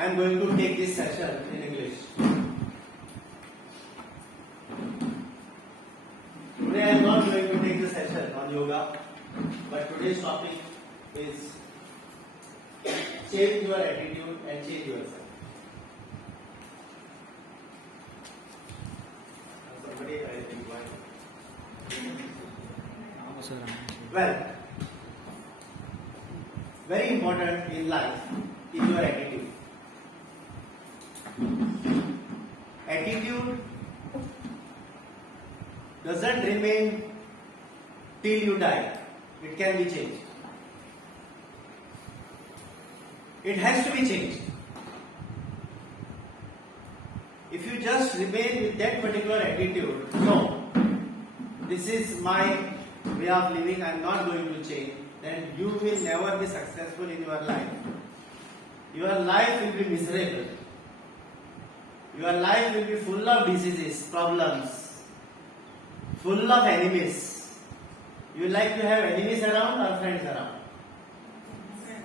I am going to take this session in English. Today I am not going to take the session on yoga, but today's topic is change your attitude and change yourself. Somebody, I think, why? Well, very important in life is your attitude. Attitude doesn't remain till you die. It can be changed. It has to be changed. If you just remain with that particular attitude, no, this is my way of living, I am not going to change, then you will never be successful in your life. Your life will be miserable. Your life will be full of diseases, problems, full of enemies. You like to have enemies around or friends around?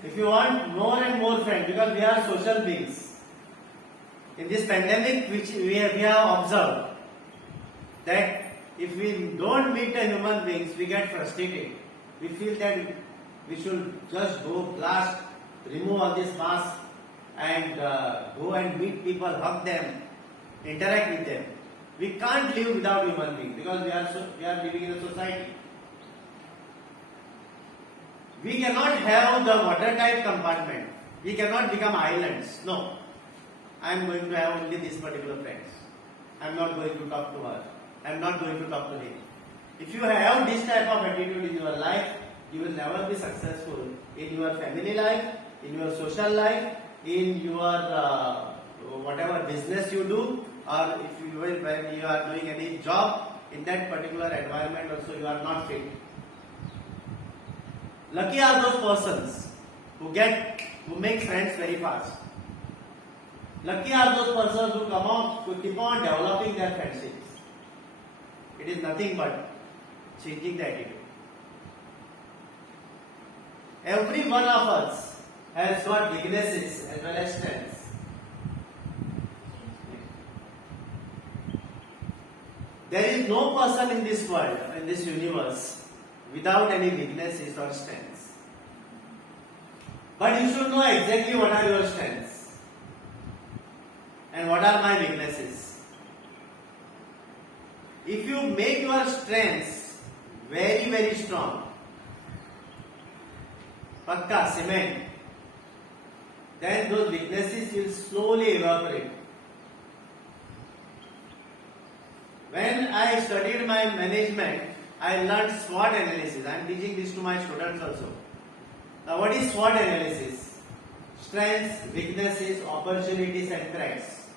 If you want more and more friends, because we are social beings, in this pandemic which we have observed, that if we don't meet the human beings, we get frustrated. We feel that we should just go blast, remove all this mask and go and meet people, hug them, interact with them. We can't live without human beings because we are living in a society. We cannot have the watertight compartment. We cannot become islands. No. I am going to have only these particular friends. I am not going to talk to her. I am not going to talk to him. If you have this type of attitude in your life, you will never be successful in your family life, in your social life, in your whatever business you do, or if you will, when you are doing any job, in that particular environment also you are not fit. Lucky are those persons who make friends very fast. Lucky are those persons who keep on developing their friendships. It is nothing but changing the attitude. Every one of us has got weaknesses as well as strengths. There is no person in this world, in this universe, without any weaknesses or strengths. But you should know exactly what are your strengths and what are my weaknesses. If you make your strengths very, very strong, pakka, cement, then those weaknesses will slowly evaporate. When I studied my management, I learned SWOT analysis. I am teaching this to my students also. Now, what is SWOT analysis? Strengths, weaknesses, opportunities and threats.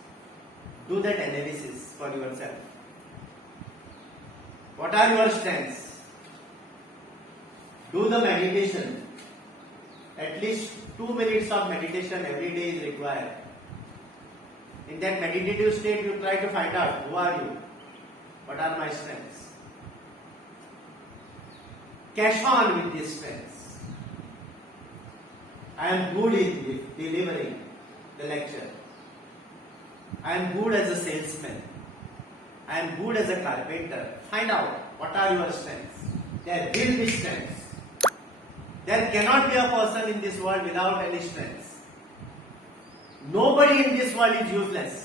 Do that analysis for yourself. What are your strengths? Do the meditation. At least 2 minutes of meditation every day is required. In that meditative state, you try to find out who are you? What are my strengths? Cash on with these strengths. I am good in delivering the lecture. I am good as a salesman. I am good as a carpenter. Find out what are your strengths. There will be strengths. There cannot be a person in this world without any strengths. Nobody in this world is useless.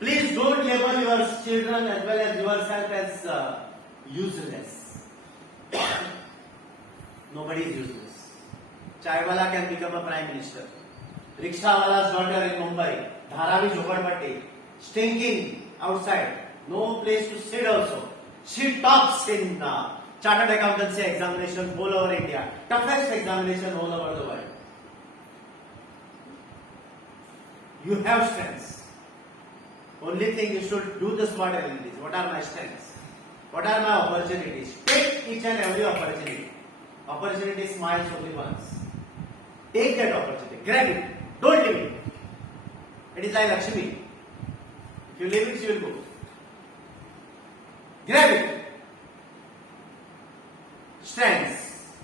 Please don't label your children as well as yourself as useless. Nobody is useless. Chaiwala can become a prime minister. Rickshawala's daughter in Mumbai, Dharavi Jhoppadpatti, stinking outside, no place to sit also. She tops in chartered accountancy examinations all over India, toughest examination all over the world. You have strengths. Only thing you should do the SWOT analysis. What are my strengths? What are my opportunities? Take each and every opportunity. Opportunity smiles only once. Take that opportunity. Grab it. Don't leave it. It is like Lakshmi. If you leave it, she will go. Grab it. Strengths.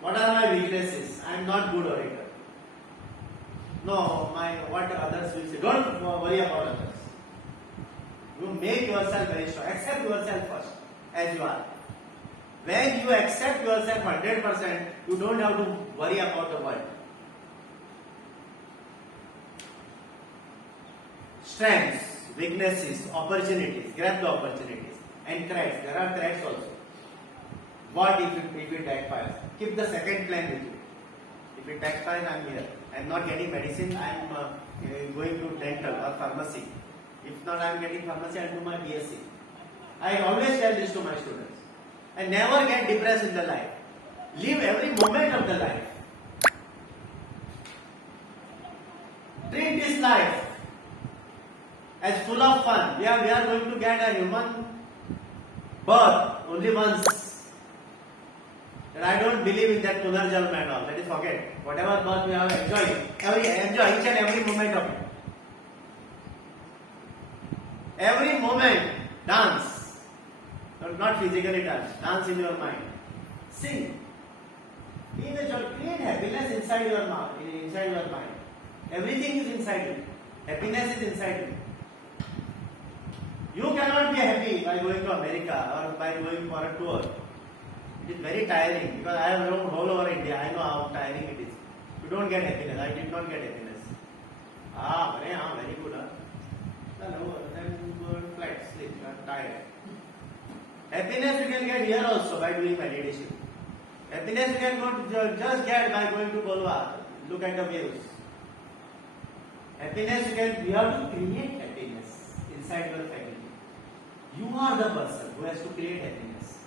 What are my weaknesses? I am not good orator. no, what others will say. Don't worry about others. You make yourself very strong. Accept yourself first, as you are. When you accept yourself 100%, you don't have to worry about the world. Strengths, weaknesses, opportunities. Grab the opportunities. And threats. There are threats also. What if it backfires? Keep the second plan with you. If it backfires, I am here. I am not getting medicine. I am going to dental or pharmacy. If not, I am getting pharmacy. I will do my BSc. I always tell this to my students. And never get depressed in the life. Live every moment of the life. Treat this life as full of fun. We are going to get a human birth only once. And I don't believe in that Punarjanma and all. That is forget. Whatever birth we have, enjoy it. Enjoy each and every moment of it. Every moment, dance. Not physically dance in your mind. Sing. Be the joy. Create happiness inside your mind. Everything is inside you. Happiness is inside you. You cannot be happy by going to America or by going for a tour. It is very tiring because I have roamed all over India. I know how tiring it is. You don't get happiness. I did not get happiness. Very good. Then go flat sleep. You are tired. Happiness you can get here also by doing meditation. Happiness you can just get by going to Golwa. Look at the waves. Happiness you have to create happiness inside your family. You are the person who has to create happiness.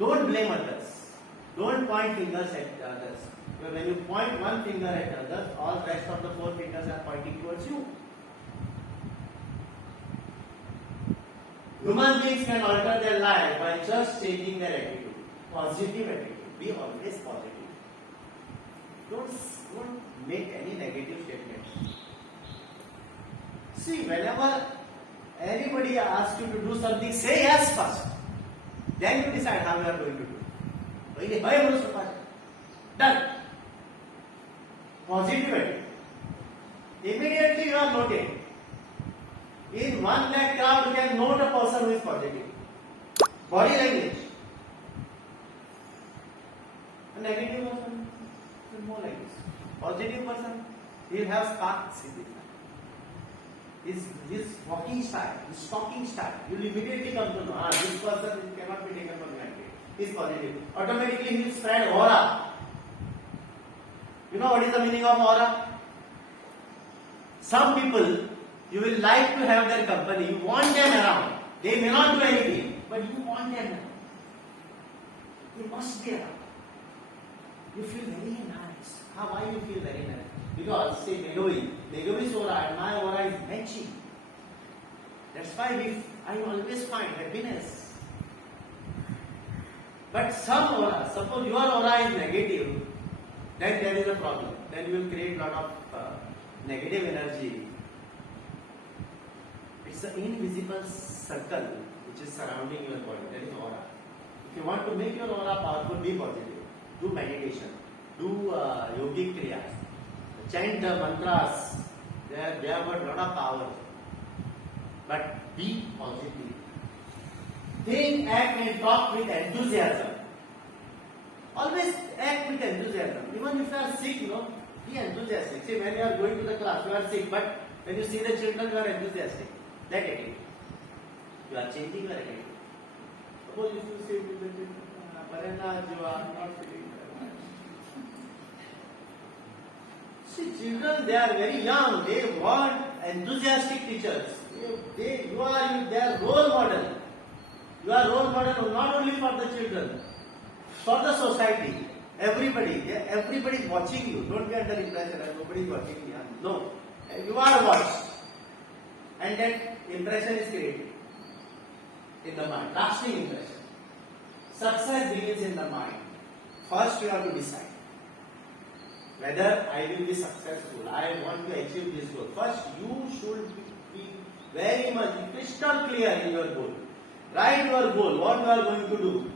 Don't blame others. Don't point fingers at others. Because when you point one finger at others, all the rest of the four fingers are pointing towards you. Human beings can alter their life by just changing their attitude. Positive attitude. Be always positive. Don't make any negative statements. See, whenever anybody asks you to do something, say yes first. Then you decide how you are going to do. Done. Positive attitude. Immediately you are noted. In 1 lakh crowd, you can note a person who is positive. Body language. A negative person is more like this. Positive person, he will have sparks in his his walking style, his talking style. You will immediately come to know, this person cannot be taken for granted. He is positive. Automatically he will spread aura. You know what is the meaning of aura? Some people, you will like to have their company, you want them around. They may not do anything, but you want them around. They must be around. You feel very nice. Why you feel very nice? Because, say, Megavi's aura and my aura is matching. That's why I always find happiness. But some aura, suppose your aura is negative, then there is a problem. Then you will create a lot of negative energy. It's an invisible circle which is surrounding your body. That is aura. If you want to make your aura powerful, be positive. Do meditation. Do yogic kriyas. Chant the mantras. They have got a lot of power. But be positive. Think, act and talk with enthusiasm. Always act with enthusiasm. Even if you are sick, be enthusiastic. See, when you are going to the class, you are sick, but when you see the children, you are enthusiastic. That attitude. You are changing your attitude. Suppose if you say to the children, Maharaj, you are not feeling well. See, children, they are very young. They want enthusiastic teachers. You are their role model. You are role model not only for the children, for the society. Everybody is watching you. Don't be under impression that nobody is watching you. No. You are watched. And that impression is created in the mind. Lasting impression. Success begins in the mind. First you have to decide whether I will be successful. I want to achieve this goal. First you should be very much crystal clear in your goal. Write your goal. What you are going to do.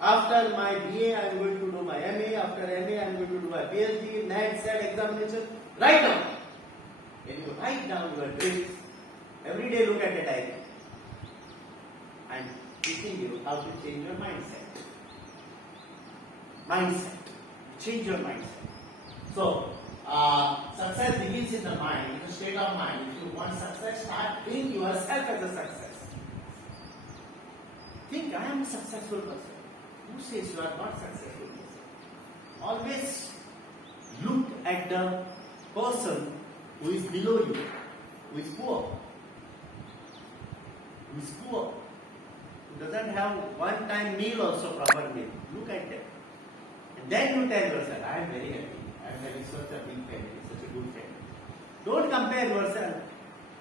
After my BA, I am going to do my MA. After MA, I am going to do my PhD, NET, SET examination. Write down. When you write down your dreams, every day look at a diary. I am teaching you how to change your mindset. Mindset. Change your mindset. So, success begins in the mind, in the state of mind. If you want success, start think yourself as a success. Think, I am a successful person. Who says you are not successful person? Always look at the person who is below you, who is poor. Who is poor. Who doesn't have one time meal also, proper meal. Look at them. And then you tell yourself, I am very happy. I am having such a big family, such a good family. Don't compare yourself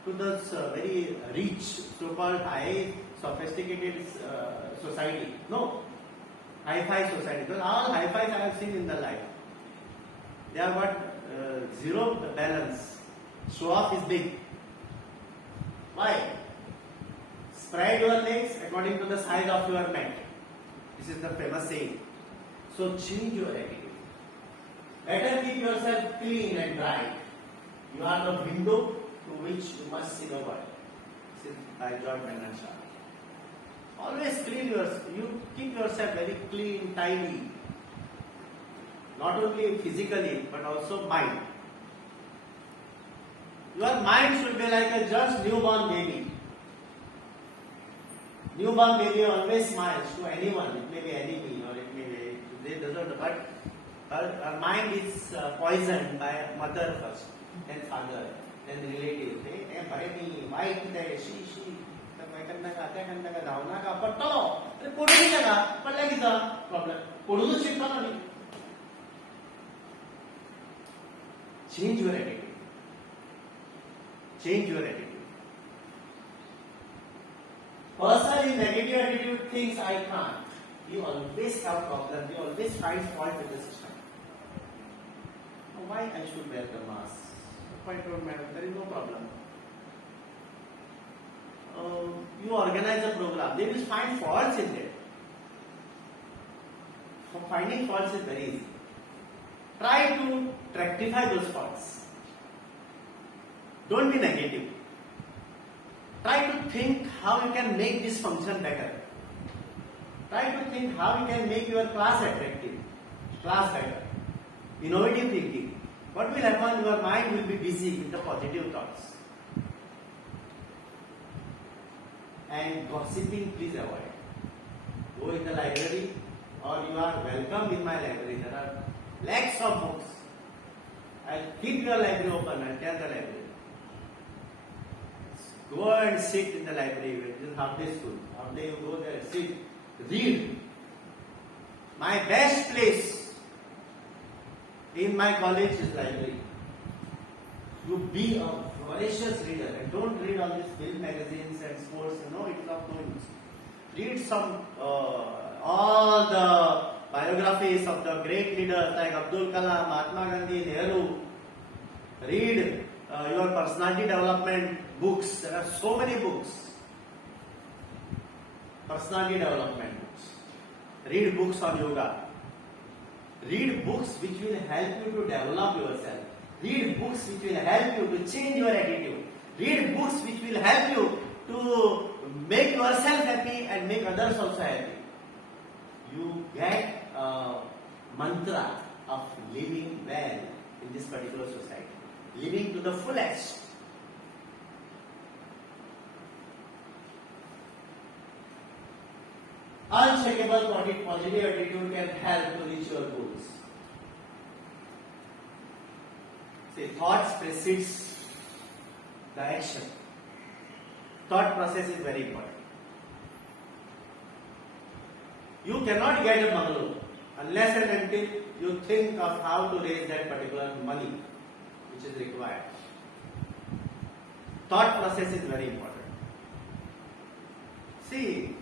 to this very rich, so-called high, sophisticated society. No. Hi-fi society. Because all hi-fis I have seen in the life. They have got zero balance. Show off is big. Why? Spread your legs according to the size of your mat. This is the famous saying. So change your attitude. Better keep yourself clean and bright. You are the window through which you must see the world. This is by George Bernard Shaw. Always clean yourself. You keep yourself very clean, tidy. Not only physically, but also mind. Your mind should be like a just newborn baby. Newborn baby always smiles to anyone. It may be enemy or it may be they doesn't. But her mind is poisoned by mother first, then father, then relatives. White she. Change your attitude. Change your attitude. Person in negative attitude thinks I can't. You always have problems. You always find fault with the system. Why I should wear the mask? Quite don't matter. There is no problem. You organize a program. They will find faults in there. Finding faults is very easy. Try to rectify those faults. Don't be negative. Try to think how you can make this function better. Try to think how you can make your class attractive, class better. Innovative thinking. What will happen? Your mind will be busy with the positive thoughts. And gossiping, please avoid. Go in the library, or you are welcome in my library. There are lakhs of books. I'll keep your library open. I'll tell the library. Go and sit in the library. This is half day school. Half day you go there, sit, read. My best place in my college is library. You be a voracious reader and don't read all these film magazines and sports. No, it is of no use. Read some all the biographies of the great leaders like Abdul Kalam, Mahatma Gandhi, Nehru. Read your personality development books. There are so many books. Personality development books. Read books on yoga. Read books which will help you to develop yourself. Read books which will help you to change your attitude. Read books which will help you to make yourself happy and make others also happy. You get a mantra of living well in this particular society. Living to the fullest. Unshakable positive attitude can help to reach your goals. See, thoughts precedes the action. Thought process is very important. You cannot get a bungalow unless and until you think of how to raise that particular money which is required. Thought process is very important. See,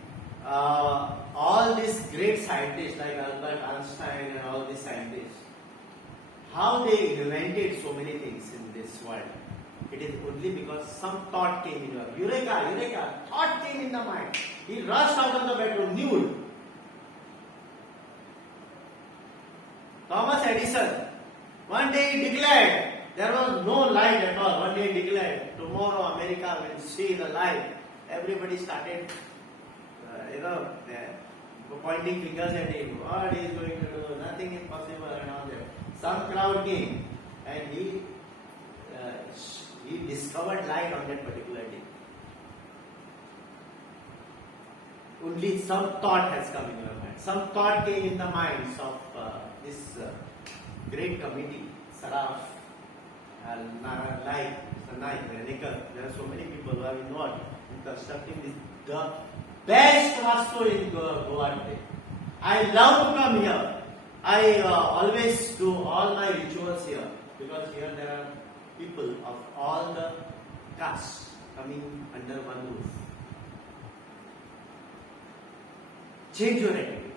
all these great scientists like Albert Einstein and all these scientists, how they invented so many things in this world. It is only because some thought came in your Eureka, thought came in the mind. He rushed out of the bedroom nude. One day he declared, there was no light at all. One day he declared, tomorrow America will see the light. Everybody started, pointing fingers at him. What he is going to do? Nothing is possible and all that. Some crowd came and he discovered light on that particular day. Only some thought has come in your mind. Some thought came in the minds of this great committee, Saraf, Naik, Mr. Naik, Renikar. There are so many people who have involved in constructing this the best Vastu in Goa today. I love to come here. I always do all my rituals here because here there are people of all the castes coming under one roof. Change your attitude.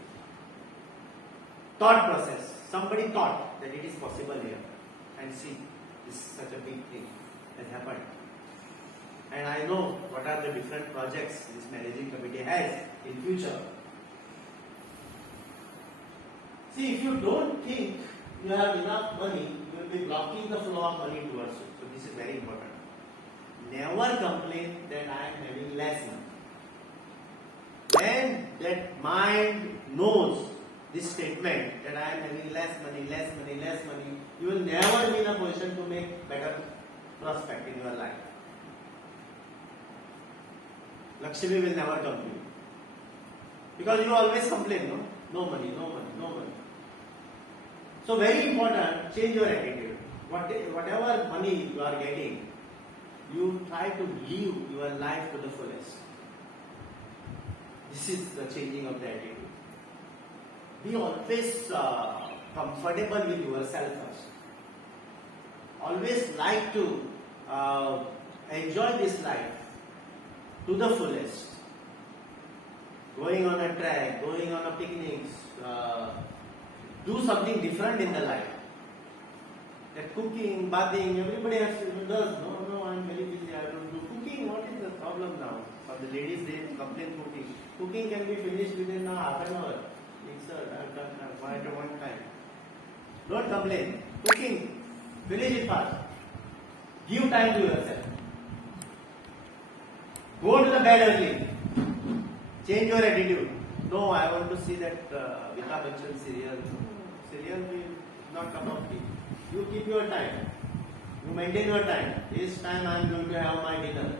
Thought process. Somebody thought that it is possible here. And see, this is such a big thing has happened. And I know what are the different projects this managing committee has in future. See, if you don't think you have enough money, you will be blocking the flow of money towards you. So this is very important. Never complain that I am having less money. When that mind knows this statement that I am having less money, you will never be in a position to make better prospect in your life. Lakshmi will never come to you. Because you always complain, no money. So very important, change your attitude. Whatever money you are getting, you try to live your life to the fullest. This is the changing of the attitude. Be always comfortable with yourself first. Always like to enjoy this life to the fullest. Going on a trek, going on a picnics, do something different in the life. That cooking, bathing, everybody does. No, I'm very busy, I don't do cooking. What is the problem now? For the ladies, they complain cooking. Cooking can be finished within half an hour. It's at one time. Don't complain. Cooking, finish it fast. Give time to yourself. Go to the bed early. Change your attitude. No, I want to see that Amitabh Bachchan serial. Serial will not come up. You keep your time. You maintain your time. This time I am going to have my dinner.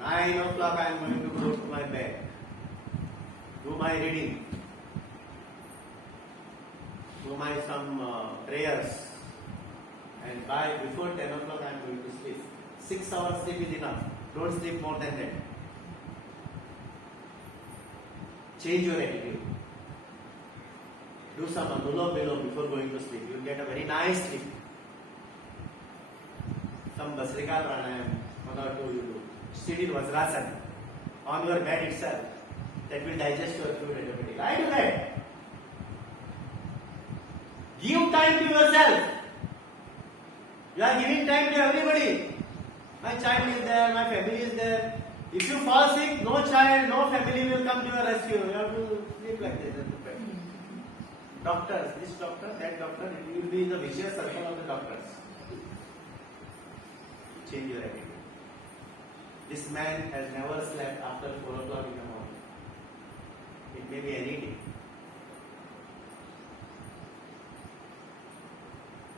9 o'clock I am going to go to my bed. Do my reading. Do my some prayers. And before 10 o'clock I am going to sleep. 6 hours sleep is enough. Don't sleep more than that. Change your attitude. Do some Anulom Vilom before going to sleep. You will get a very nice sleep. Some Bhastrika Pranayam, 1 or 2 you do. Sit in Vajrasana on your bed itself. That will digest your food automatically. Lie to that. Give time to yourself. You are giving time to everybody. My child is there, my family is there. If you fall sick, no child, no family will come to your rescue. You have to sleep like this. Doctors, this doctor, that doctor, you will be in the vicious circle of the doctors. Change your attitude. This man has never slept after 4 o'clock in the morning. It may be any day.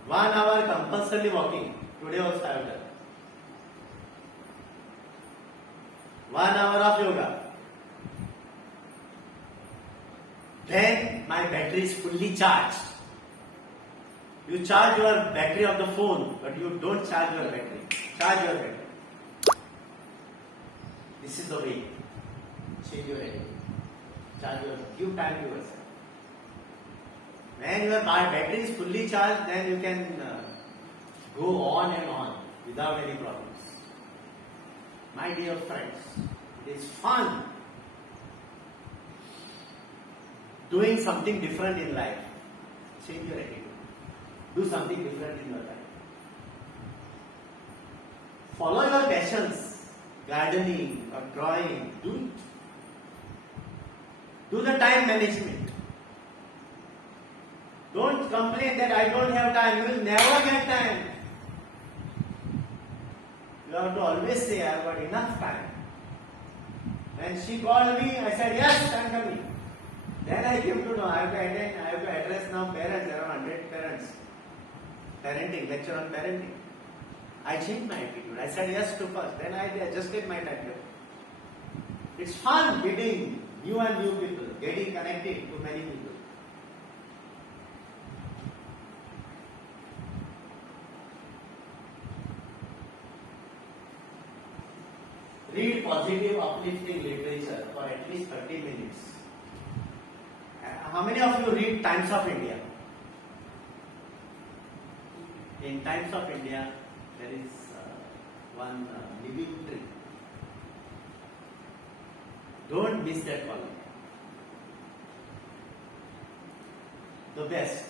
1 hour compulsorily walking. Today also I have done. 1 hour of yoga. Then my battery is fully charged. You charge your battery of the phone, but you don't charge your battery. Charge your battery. This is the way. Change your attitude. Give time to yourself. When your battery is fully charged, then you can go on and on without any problems. My dear friends, it is fun doing something different in life. Change your attitude. Do something different in your life. Follow your passions, gardening or drawing. Do it. Do the time management. Don't complain that I don't have time. You will never get time. You have to always say, I have got enough time. When she called me, I said, yes, I am coming. Then I came to know, I have to address now parents, around 100 parents. Parenting, lecture on parenting. I changed my attitude. I said yes to first. Then I adjusted my timetable. It's fun meeting new and new people, getting connected to many people. Read positive, uplifting literature for at least 30 minutes. How many of you read Times of India? In Times of India, there is one living tree. Don't miss that column. The best.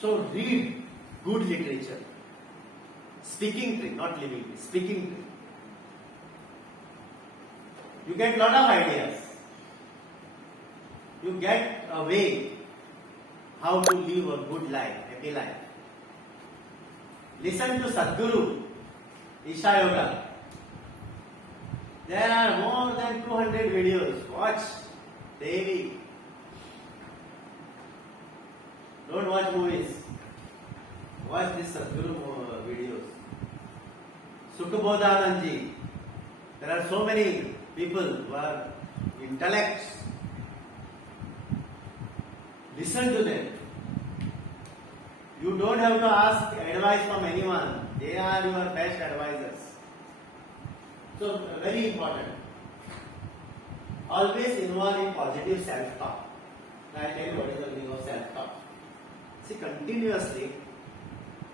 So read good literature. Speaking tree, not living tree. Speaking tree. You get lot of ideas. You get a way how to live a good life, happy life. Listen to Sadhguru, Isha Yoga. There are more than 200 videos. Watch daily. Don't watch movies. Watch these Sadhguru videos. Sukhabodhanandji. There are so many people who are intellects. Listen to them. You don't have to ask advice from anyone. They are your best advisors. So, very important. Always involve in positive self-talk. I tell you what is the meaning of self-talk. See, continuously,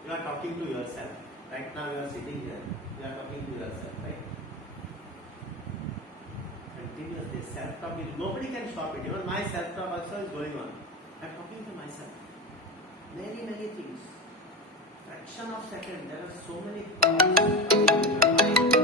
you are talking to yourself. Right now, you are sitting here. You are talking to yourself, right? Continuously, self-talk. Nobody can stop it. Even my self-talk also is going on. I am talking to myself. Many, many things. Fraction of second, there are so many things.